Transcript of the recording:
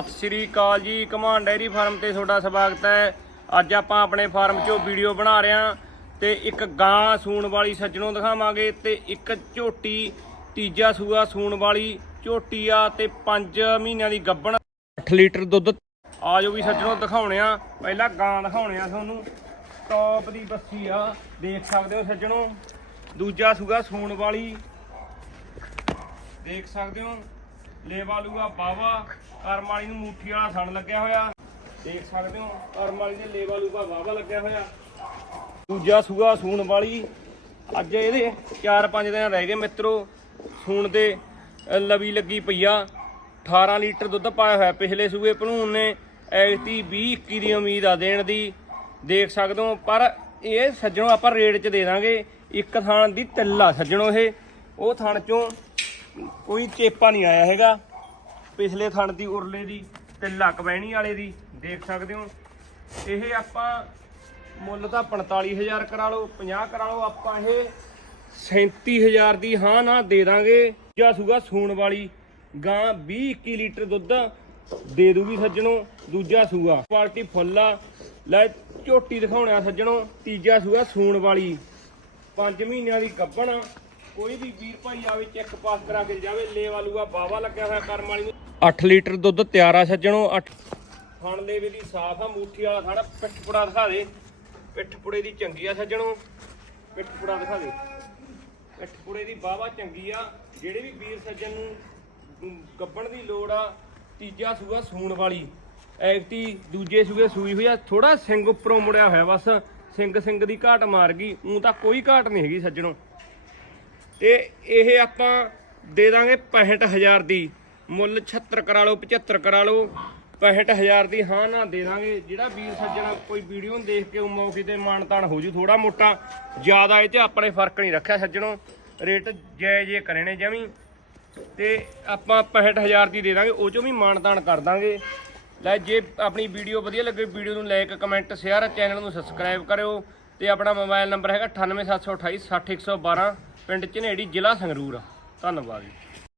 ਸਤਿ ਸ਼੍ਰੀ ਅਕਾਲ ਜੀ ਕਮਾਨ ਡੈਰੀ ਫਾਰਮ ਤੇ ਤੁਹਾਡਾ ਸਵਾਗਤ ਹੈ। ਅੱਜ ਆਪਾਂ ਆਪਣੇ ਫਾਰਮ 'ਚੋਂ ਵੀਡੀਓ ਬਣਾ ਰਹੇ ਹਾਂ ਤੇ ਇੱਕ ਗਾਂ ਸੂਣ ਵਾਲੀ ਸੱਜਣੋਂ ਦਿਖਾਵਾਂਗੇ ਤੇ ਇੱਕ ਝੋਟੀ, ਤੀਜਾ ਸੂਆ ਸੂਣ ਵਾਲੀ ਝੋਟੀ ਆ ਤੇ 5 ਮਹੀਨਿਆਂ ਦੀ ਗੱਭਣ 8 ਲੀਟਰ ਦੁੱਧ। ਆਜੋ ਵੀ ਸੱਜਣੋਂ ਦਿਖਾਉਣੇ ਆ ਪਹਿਲਾਂ ਗਾਂ ਦਿਖਾਉਣੇ ਆ ਤੁਹਾਨੂੰ। ਟੌਪ ਦੀ ਬੱਸੀ ਆ, ਦੇਖ ਸਕਦੇ ਹੋ ਸੱਜਣੋਂ। ਦੂਜਾ ਸੂਆ ਸੂਣ ਵਾਲੀ, ਦੇਖ ਸਕਦੇ ਹੋ। ਲੇਵਾਲੂਗਾ ਬਾਵਾ ਕਰਮ ਵਾਲੀ ਨੂੰ ਮੂਠੀ ਵਾਲਾ ਸਣ ਲੱਗਿਆ ਹੋਇਆ। ਦੇਖ ਸਕਦੇ ਹੋ ਕਰਮ ਵਾਲੀ ਦੇ ਲੇਵਾਲੂਗਾ ਬਾਵਾ ਲੱਗਿਆ ਹੋਇਆ। ਦੂਜਾ ਸੂਆ ਸੂਣ ਵਾਲੀ। ਅੱਜ ਇਹਦੇ 4-5 ਦਿਨ ਰਹਿ ਗਏ ਮਿੱਤਰੋ। ਸੂਣ ਦੇ ਲਵੀ ਲੱਗੀ ਪਈਆ ਆ। 18 ਲੀਟਰ ਦੁੱਧ ਪਾਇਆ ਹੋਇਆ ਪਿਛਲੇ ਸੂਏ ਭਲੂਣ ਨੇ। ਐਤੀ 20 21 ਦੀ ਉਮੀਦ ਆ ਦੇਣ ਦੀ। ਦੇਖ ਸਕਦੇ ਹੋ, ਪਰ ਇਹ ਸੱਜਣੋ ਆਪਾਂ ਰੇਟ 'ਚ ਦੇ ਦਾਂਗੇ। ਇੱਕ ਥਾਣ ਦੀ ਤਿੱਲ ਆ ਸੱਜਣੋ ਇਹ। ਉਹ ਥਣ 'ਚੋਂ ਕੋਈ ਚੇਪਾ ਨਹੀਂ ਆਇਆ ਹੈਗਾ। ਪਿਛਲੇ ਥਣ ਦੀ ਉਰਲੇ ਦੀ ਤੇ ਲੱਕ ਬਹਿਣੀ ਵਾਲੇ ਦੀ, ਦੇਖ ਸਕਦੇ ਹੋ। ਇਹ ਆਪਾਂ ਮੁੱਲ ਤਾਂ 45000 ਕਰਾ ਲਓ 50 ਕਰਾ ਲਓ, ਆਪਾਂ ਇਹ 37000 ਦੀ ਹਾਂ ਨਾ ਦੇ ਦਾਂਗੇ। ਜਾਂ ਸੂਗਾ ਸੂਣ ਵਾਲੀ ਗਾਂ 20 21 ਲੀਟਰ ਦੁੱਧ, ਦੇ ਦੂਗੀ ਸੱਜਣੋ, ਦੂਜਾ ਸੂਗਾ। ਕੁਆਲਿਟੀ ਫੁੱਲ ਆ। ਲੈ ਝੋਟੀ ਦਿਖਾਉਣਾ ਸੱਜਣੋ, ਤੀਜਾ ਸੂਗਾ ਸੂਣ ਵਾਲੀ। 5 ਮਹੀਨਿਆਂ ਦੀ ਗੱਭਣ ਕੋਈ ਵੀ ਵੀਰ ਭਾਈ ਆਵੇ ਚੈੱਕ ਪਾਸ ਕਰਾ ਕੇ ਜਾਵੇ ਲੇ ਵਾਲੂਗਾ ਬਾਵਾ ਲੱਗਿਆ ਹੋਇਆ ਕਰਮ ਵਾਲੀ ਨੂੰ। 8 ਲੀਟਰ ਦੁੱਧ ਤਿਆਰ ਆ ਸੱਜਣੋ 8 ਥਣ ਲੇਵੇ ਦੀ ਸਾਫ਼ ਆ ਮੂਠੀ ਵਾਲਾ ਥਾੜਾ ਪਿੱਠ ਪੁੜਾ ਦਿਖਾ ਦੇ। ਪਿੱਠ ਪੁੜੇ ਦੀ ਚੰਗੀ ਆ ਸੱਜਣੋ। ਪਿੱਠ ਪੁੜਾ ਦਿਖਾ ਦੇ। ਪਿੱਠ ਪੁੜੇ ਦੀ ਬਾਵਾ ਚੰਗੀ ਆ। ਜਿਹੜੇ ਵੀ ਵੀਰ ਸੱਜਣ ਨੂੰ ਗੱਭਣ ਦੀ ਲੋੜ ਆ ਤੀਜਾ ਸੂਆ ਸੂਣ ਵਾਲੀ। ਐਕਟੀ ਦੂਜੇ ਸੂਏ ਸੂਈ ਹੋਈ ਆ ਥੋੜਾ ਸਿੰਘ ਉੱਪਰੋਂ ਮੁੜਿਆ ਹੋਇਆ ਬਸ। ਸਿੰਘ ਸਿੰਘ ਦੀ ਘਾਟ ਮਾਰ ਗਈ ਉਹ ਤਾਂ ਕੋਈ ਘਾਟ ਨਹੀਂ ਹੈਗੀ ਸੱਜਣੋ। ਤੇ ਇਹ ਆਪਾਂ ਦੇ ਦਾਂਗੇ 65000 ਦੀ। ਮੁੱਲ 76 ਕਰਾ ਲਓ 75 ਕਰਾ ਲਓ। 65000 ਦੀ ਹਾਂ ਨਾ ਦੇ ਦਾਂਗੇ। ਜਿਹੜਾ ਵੀਰ ਸੱਜਣਾ ਕੋਈ ਵੀਡੀਓ ਨੂੰ ਦੇਖ ਕੇ ਉਹ ਮੌਕੇ ਤੇ ਮਾਨਤਾਨ ਹੋ ਜੂ ਥੋੜਾ ਮੋਟਾ। ਜ਼ਿਆਦਾ ਇਹ 'ਚ ਆਪਣੇ ਫ਼ਰਕ ਨਹੀਂ ਰੱਖਿਆ ਸੱਜਣੋ। ਰੇਟ ਜੈ ਜੇ ਕਰੇ ਨੇ ਜਮੀ। ਤੇ ਆਪਾਂ 65000 ਦੀ ਦੇ ਦਾਂਗੇ, ਉਹ ਚੋਂ ਵੀ ਮਾਨਤਾਨ ਕਰ ਦਾਂਗੇ। ਲੈ, ਜੇ ਆਪਣੀ ਵੀਡੀਓ ਵਧੀਆ ਲੱਗੇ, ਵੀਡੀਓ ਨੂੰ ਲਾਈਕ, ਕਮੈਂਟ, ਸ਼ੇਅਰ, ਚੈਨਲ ਨੂੰ ਸਬਸਕ੍ਰਾਈਬ ਕਰਿਓ। ਤੇ ਆਪਣਾ ਮੋਬਾਈਲ ਨੰਬਰ ਹੈਗਾ 98728 60112 ਪਿੰਡ ਝਨੇੜੀ ਜ਼ਿਲ੍ਹਾ ਸੰਗਰੂਰ ਧੰਨਵਾਦ ਜੀ।